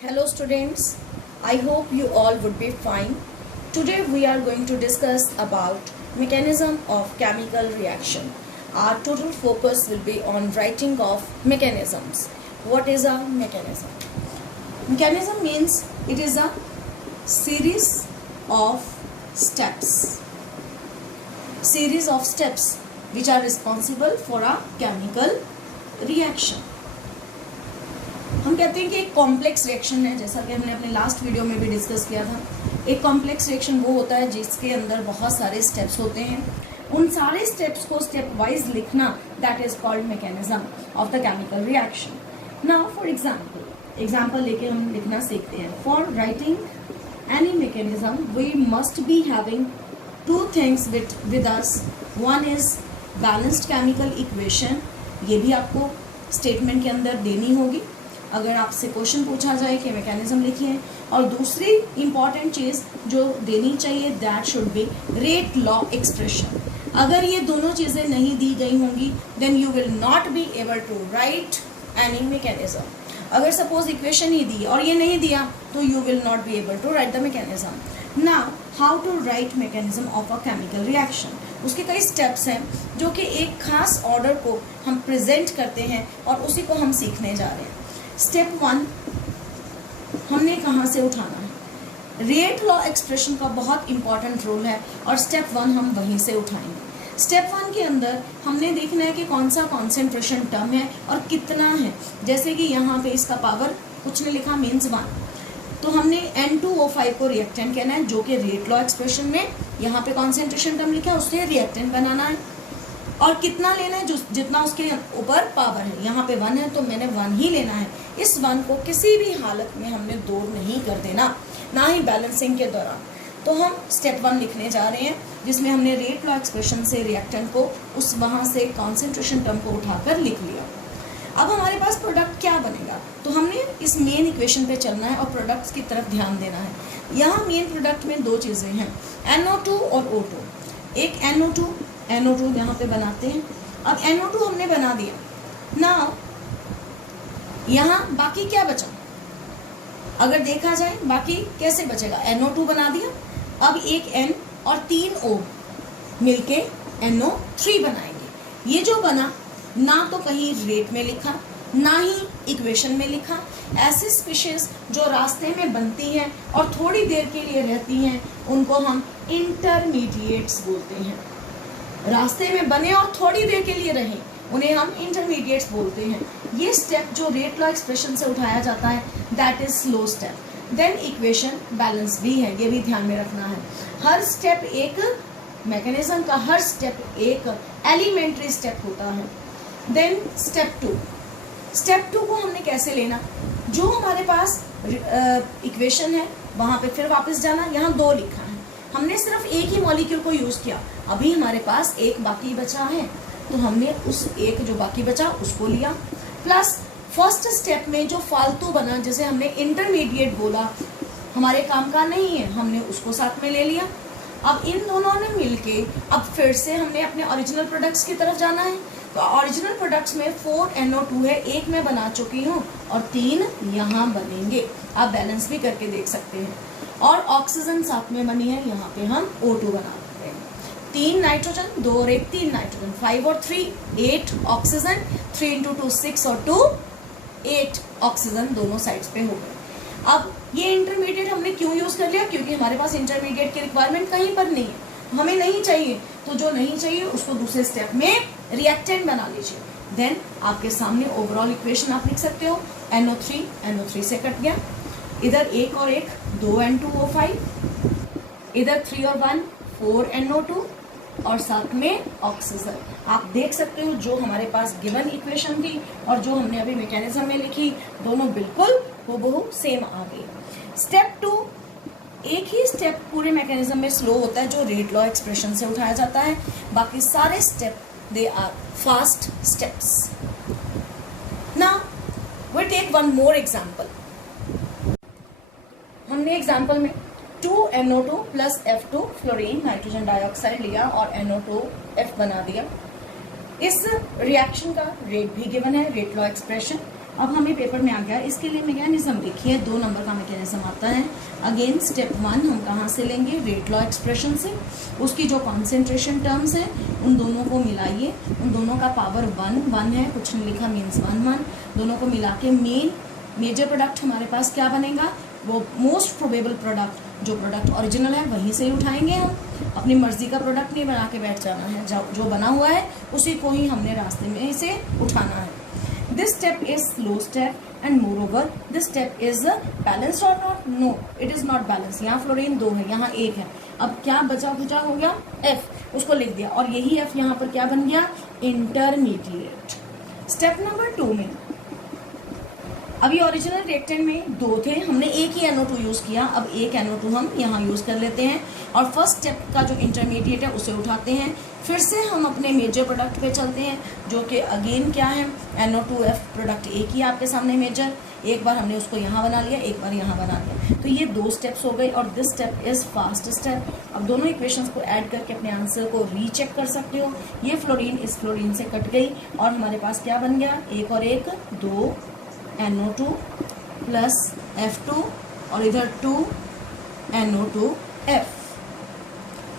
Hello students, I hope you all would be fine. Today we are going to discuss about mechanism of chemical reaction. Our total focus will be on writing of mechanisms. What is a mechanism? Mechanism means it is a series of steps. Series of steps which are responsible for a chemical reaction. हम कहते हैं कि एक complex reaction है, जैसा कि हमने अपने लास्ट वीडियो में भी डिस्कस किया था। एक कॉम्प्लेक्स रिएक्शन वो होता है जिसके अंदर बहुत सारे स्टेप्स होते हैं। उन सारे स्टेप्स को स्टेप वाइज लिखना, that is called mechanism of the chemical reaction. Now for example लेके हम लिखना सीखते हैं। For writing any mechanism we must be having two things with us. One is balanced chemical equation, ये भी आपको स्टेटमेंट के अंदर देनी होगी अगर आपसे क्वेश्चन पूछा जाए कि मैकेनिज्म लिखिए। और दूसरी इंपॉर्टेंट चीज़ जो देनी चाहिए, that should be rate law expression. अगर ये दोनों चीज़ें नहीं दी गई होंगी then you will not be able to write any mechanism. अगर सपोज इक्वेशन ही दी और ये नहीं दिया तो you will not be able to write the mechanism. Now how to write mechanism of a chemical reaction. उसके कई स्टेप्स हैं जो कि एक खास ऑर्डर को हम प्रेजेंट करते हैं और उसी को हम सीखने जा रहे हैं। स्टेप 1 हमने कहाँ से उठाना है? रेट लॉ एक्सप्रेशन का बहुत इंपॉर्टेंट रोल है और स्टेप 1 हम वहीं से उठाएंगे। स्टेप 1 के अंदर हमने देखना है कि कौन सा कॉन्सेंट्रेशन टर्म है और कितना है। जैसे कि यहाँ पे इसका पावर कुछ ने लिखा मीन्स 1, तो हमने N2O5 को रिएक्टेंट कहना है, जो कि रेट लॉ एक्सप्रेशन में यहाँ पे कॉन्सेंट्रेशन टर्म लिखा है उससे रिएक्टेंट बनाना है। और कितना लेना है, जितना उसके ऊपर पावर है। यहाँ पे 1 है तो मैंने 1 ही लेना है। इस 1 को किसी भी हालत में हमने 2 नहीं कर देना, ना ही बैलेंसिंग के दौरान। तो हम स्टेप 1 लिखने जा रहे हैं जिसमें हमने रेट लॉ एक्सप्रेशन से रिएक्टेंट को उस वहाँ से कॉन्सेंट्रेशन टर्म को उठाकर लिख लिया। अब हमारे पास प्रोडक्ट क्या बनेगा, तो हमने इस मेन इक्वेशन पे चलना है और प्रोडक्ट्स की तरफ ध्यान देना है। यहाँ मेन प्रोडक्ट में 2 चीज़ें हैं, NO2 और O2। एक NO2 यहाँ पे बनाते हैं। अब NO2 हमने बना दिया ना, यहाँ बाकी क्या बचा? अगर देखा जाए बाकी कैसे बचेगा, NO2 बना दिया, अब एक N और 3 O मिलके NO3 बनाएंगे। ये जो बना ना तो कहीं रेट में लिखा ना ही इक्वेशन में लिखा। ऐसी स्पीशीज जो रास्ते में बनती हैं और थोड़ी देर के लिए रहती हैं उनको हम इंटरमीडिएट्स बोलते हैं। रास्ते में बने और थोड़ी देर के लिए रहें उन्हें हम इंटरमीडिएट्स बोलते हैं। ये स्टेप जो रेट लॉ एक्सप्रेशन से उठाया जाता है that is slow step. Then equation balance भी है, ये भी ध्यान में रखना है। हर स्टेप एक मैकेनिज्म का हर स्टेप एक एलिमेंट्री स्टेप होता है। देन स्टेप 2 को हमने कैसे लेना, जो हमारे पास इक्वेशन है वहाँ पे फिर वापस जाना। यहाँ 2 लिखा है, हमने सिर्फ एक ही मॉलिक्यूल को यूज़ किया, अभी हमारे पास एक बाकी बचा है तो हमने उस एक जो बाकी बचा उसको लिया। प्लस फर्स्ट स्टेप में जो फालतू बना, जैसे हमने इंटरमीडिएट बोला, हमारे काम का नहीं है, हमने उसको साथ में ले लिया। अब इन दोनों ने मिलके अब फिर से हमने अपने ओरिजिनल प्रोडक्ट्स की तरफ जाना है। तो ओरिजिनल प्रोडक्ट्स में 4 NO2 है, एक मैं बना चुकी हूँ और 3 यहाँ बनेंगे। आप बैलेंस भी करके देख सकते हैं। और ऑक्सीजन साथ में बनी है, यहाँ पे हम O2 बना देते हैं। 3 नाइट्रोजन, 2 और 1 3 नाइट्रोजन, 5 और 3 8 ऑक्सीजन, 3 × 2 6 और 2 8 ऑक्सीजन दोनों साइड्स पे हो गए। अब ये इंटरमीडिएट हमने क्यों यूज कर लिया, क्योंकि हमारे पास इंटरमीडिएट की रिक्वायरमेंट कहीं पर नहीं है, हमें नहीं चाहिए। तो जो नहीं चाहिए उसको दूसरे स्टेप में रिएक्टेंट बना लीजिए। देन आपके सामने ओवरऑल इक्वेशन आप लिख सकते हो। NO3 से कट गया, इधर 1 और 1 2 N2O5, इधर 3 और 1 4 NO2 और साथ में ऑक्सीजन। आप देख सकते हो जो हमारे पास गिवन इक्वेशन थी और जो हमने अभी मैकेनिज्म में लिखी, दोनों बिल्कुल हूबहू सेम आ गई। स्टेप 2 एक ही स्टेप पूरे मैकेनिज्म में स्लो होता है जो रेट लॉ एक्सप्रेशन से उठाया जाता है। बाकी सारे step they are fast steps. Now we take one more example. हमने एग्जांपल में 2NO2 plus F2 fluorine nitrogen dioxide लिया और NO2F बना दिया। इस रिएक्शन का रेट भी गिवन है, रेट लॉ एक्सप्रेशन। अब हमें पेपर में आ गया, इसके लिए मैकेनिज्म देखिए, 2 नंबर का मैकेनिज्म आता है। अगेन स्टेप 1 हम कहाँ से लेंगे, रेट लॉ एक्सप्रेशन से। उसकी जो कॉन्सेंट्रेशन टर्म्स हैं उन दोनों को मिलाइए, उन दोनों का पावर 1 है, कुछ नहीं लिखा, मीन्स 1 दोनों को मिला के मेजर प्रोडक्ट हमारे पास क्या बनेगा, वो मोस्ट प्रोबेबल प्रोडक्ट, जो प्रोडक्ट ओरिजिनल है वहीं से ही उठाएंगे हम। अपनी मर्जी का प्रोडक्ट नहीं बना के बैठ जाना है, जो बना हुआ है उसी को ही हमने रास्ते में से उठाना है। This step is slow step and moreover this step is balanced or not? No, it is not balanced. यहाँ फ्लोरीन 2 है, यहाँ 1 है। अब क्या बचा खुचा हो गया, F, उसको लिख दिया, और यही F यहाँ पर क्या बन गया, इंटरमीडिएट। स्टेप नंबर 2 में अभी ओरिजिनल रिएक्टेंट में 2 थे, हमने एक ही NO2 यूज किया, अब एक NO2 हम यहाँ यूज कर लेते हैं और फर्स्ट स्टेप का जो इंटरमीडिएट है उसे उठाते हैं। फिर से हम अपने मेजर प्रोडक्ट पे चलते हैं, जो कि अगेन क्या है, NO2F प्रोडक्ट एक ही आपके सामने मेजर, एक बार हमने उसको यहाँ बना लिया, एक बार यहाँ बना लिया, तो ये 2 स्टेप्स हो गए और this step is fast step. अब दोनों इक्वेशंस को ऐड करके अपने आंसर को रीचेक कर सकते हो। ये फ्लोरीन इस फ्लोरीन से कट गई और हमारे पास क्या बन गया, 1 और 1 2 NO2 प्लस F2 और इधर 2 NO2F।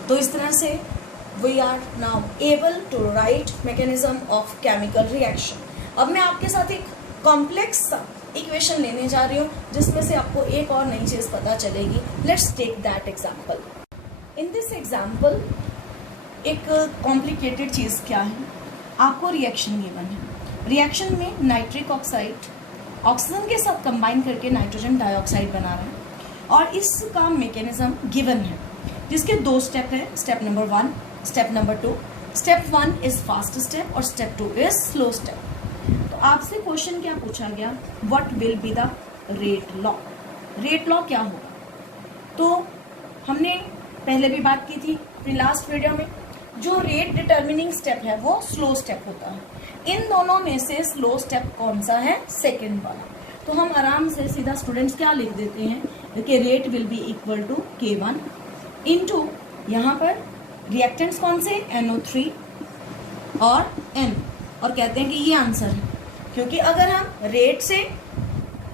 तो इस तरह से we are now able to write mechanism of chemical reaction. अब मैं आपके साथ एक कॉम्प्लेक्स सा इक्वेशन लेने जा रही हूँ जिसमें से आपको एक और नई चीज पता चलेगी। Let's take that example. In this example एक कॉम्प्लिकेटेड चीज क्या है, आपको रिएक्शन गिवन है। रिएक्शन में नाइट्रिक ऑक्साइड ऑक्सीजन के साथ कंबाइन करके नाइट्रोजन डाइऑक्साइड बना रहा है और इसका मैकेनिज्म गिवन है, जिसके 2 स्टेप है, step number 1, step number 2। Step 1 is fast step और स्टेप 2 इज स्लो स्टेप। तो आपसे क्वेश्चन क्या पूछा गया, what will be the rate law. Rate law क्या होगा, तो हमने पहले भी बात की थी अपनी लास्ट वीडियो में, जो रेट डिटर्मिनिंग स्टेप है वो स्लो स्टेप होता है। इन दोनों में से स्लो स्टेप कौन सा है, सेकेंड वाला। तो हम आराम से सीधा स्टूडेंट्स क्या लिख देते हैं कि rate will be equal to K1 into यहाँ पर रिएक्टेंट्स कौन से, NO3 और N, और कहते हैं कि ये आंसर है। क्योंकि अगर हम रेट से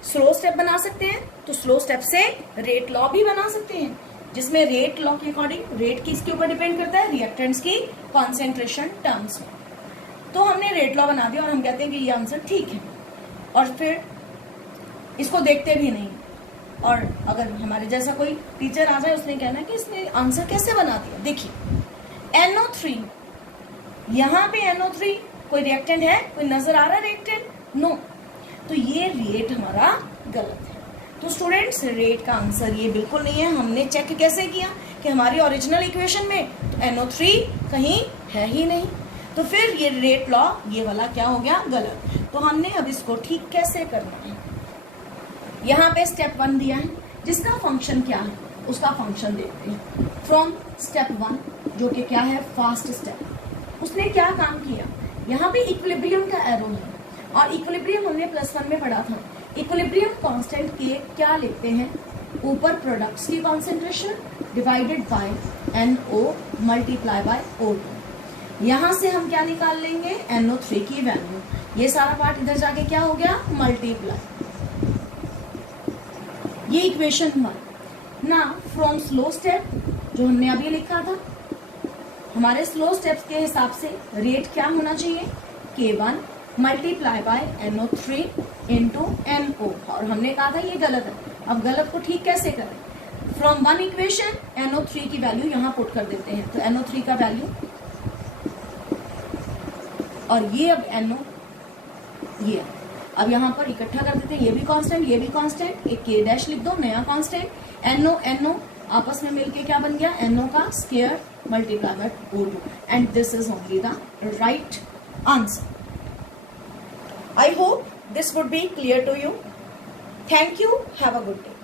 स्लो स्टेप बना सकते हैं तो स्लो स्टेप से रेट लॉ भी बना सकते हैं, जिसमें रेट लॉ के अकॉर्डिंग रेट किसके ऊपर डिपेंड करता है, रिएक्टेंट्स की कॉन्सेंट्रेशन टर्म्स में। तो हमने रेट लॉ बना दिया और हम कहते हैं कि ये आंसर ठीक है, और फिर इसको देखते भी नहीं। और अगर हमारे जैसा कोई टीचर आ जाए, उसने कहना है कि इसने आंसर कैसे बना दिया। देखिए NO3, यहाँ पे NO3 कोई रिएक्टेंट है, कोई नजर आ रहा है रिएक्टेंट, नो, तो ये रेट हमारा गलत है। तो स्टूडेंट्स रेट का आंसर ये बिल्कुल नहीं है। हमने चेक कैसे किया कि हमारी ओरिजिनल इक्वेशन में तो NO3 कहीं है ही नहीं, तो फिर ये रेट लॉ ये वाला क्या हो गया, गलत। तो हमने अब इसको ठीक कैसे करना है, यहाँ पे स्टेप 1 दिया है, जिसका फंक्शन क्या है उसका फंक्शन देखते हैं। फ्रॉम स्टेप 1 जो कि क्या है, फास्ट स्टेप, उसने क्या काम किया, यहाँ पे इक्विलिब्रियम का एरो है, और इक्विलिब्रियम हमने +1 में पढ़ा था। इक्विलिब्रियम कांस्टेंट के क्या लिखते हैं, ऊपर प्रोडक्ट्स की concentration divided by NO multiply by O2। यहाँ से हम क्या निकाल लेंगे, NO3 की वैल्यू। ये सारा पार्ट इधर जाके क्या हो गया, मल्टीप्लाई। ये इक्वेशन 1 ना। फ्रॉम स्लो स्टेप जो हमने अभी लिखा था, हमारे स्लो स्टेप्स के हिसाब से रेट क्या होना चाहिए, K1 multiply by NO3 into NO, और हमने कहा था ये गलत है। अब गलत को ठीक कैसे करें, फ्रॉम 1 इक्वेशन NO3 की वैल्यू यहाँ पुट कर देते हैं, तो NO3 का वैल्यू, और ये अब NO, ये अब यहाँ पर इकट्ठा कर देते हैं, ये भी कांस्टेंट ये भी कांस्टेंट, एक K डैश लिख दो नया कांस्टेंट, NO आपस में मिलके क्या बन गया, NO का square multiply by O2, and this is only the right answer. I hope this would be clear to you. Thank you. Have a good day.